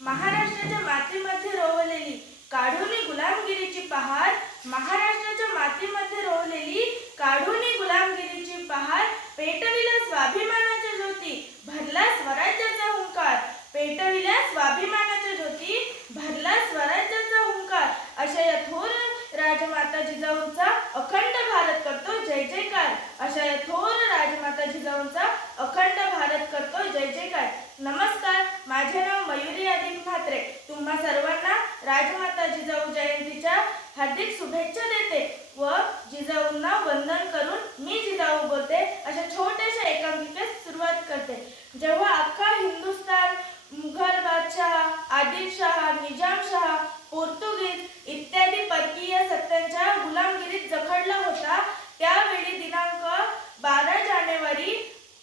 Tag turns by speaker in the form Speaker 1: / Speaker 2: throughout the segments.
Speaker 1: महाराष्ट्राच्या मातीमध्ये रोवलेली काढूनी गुलामगिरीची पहार महाराष्ट्राच्या मातीमध्ये रोवलेली काढूनी गुलामगिरीची पहार पेटविला स्वाभिमान माझे नाव मयुरी अदिन म्हात्रे. तुम्हा सर्वांना राजमाता जिजाऊ जयंतीच्या हार्दिक शुभेच्छा देते व जिजाऊंना वंदन करून मी जिजाऊ बोलते अशा छोट्याशा एकांकिकेत सुरुवात करते. जेव्हा अख्खा हिंदुस्थान मुघल बादशाह आदिलशहा निजामशहा पोर्तुगीज इत्यादी परकीय सत्यांच्या गुलामगिरीत जखडला होता त्यावेळी दिनांक बारा जानेवारी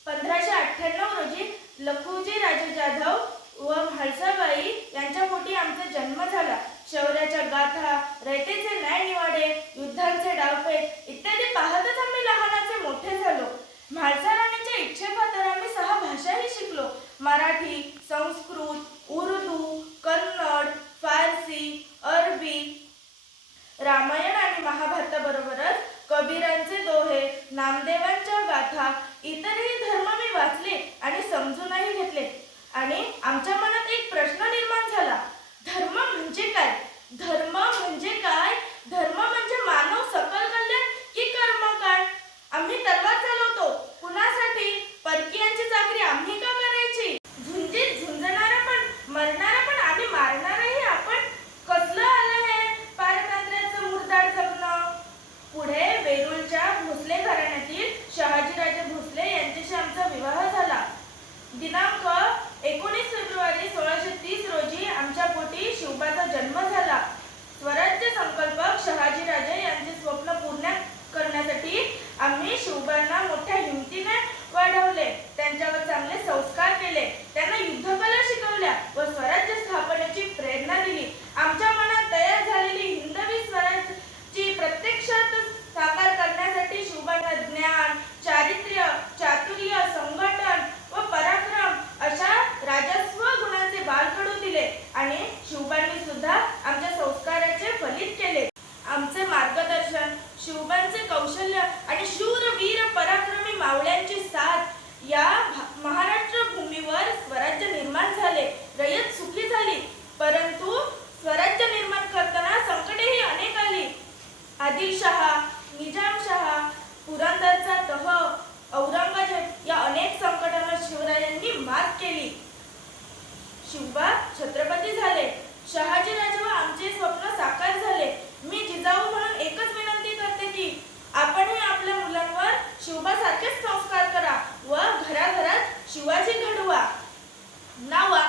Speaker 1: पंधराशे अठ्ठ्याण्णव रोजी लखुजी राजे जाधव व म्हाळसाबाई यांच्या पोटी आमचा जन्म झाला. शौर्याच्या गाथा रयतेचे न्याय निवाडे युद्धांचे डावपेच इत्यादी पाहतच आम्ही लहानाचे मोठे झालो. म्हाळसा राणीच्या इच्छेखातर आम्ही सहा भाषाही शिकलो. मराठी संस्कृत उर्दू कन्नड फारसी अरबी रामायण आणि महाभारताबरोबरच कबीरांचे दोहे नामदेवांच्या गाथा इतरही धर्म मी वाचले. आमच्या छत्रपती झाले. शहाजी राजा आमचे स्वप्न साकार झाले. मी जिजाऊ म्हणून एकच विनंती करते की आपणही आपल्या मुलांवर शिवबासारखेच संस्कार करा व घराघरात शिवाजी घडवा. नावा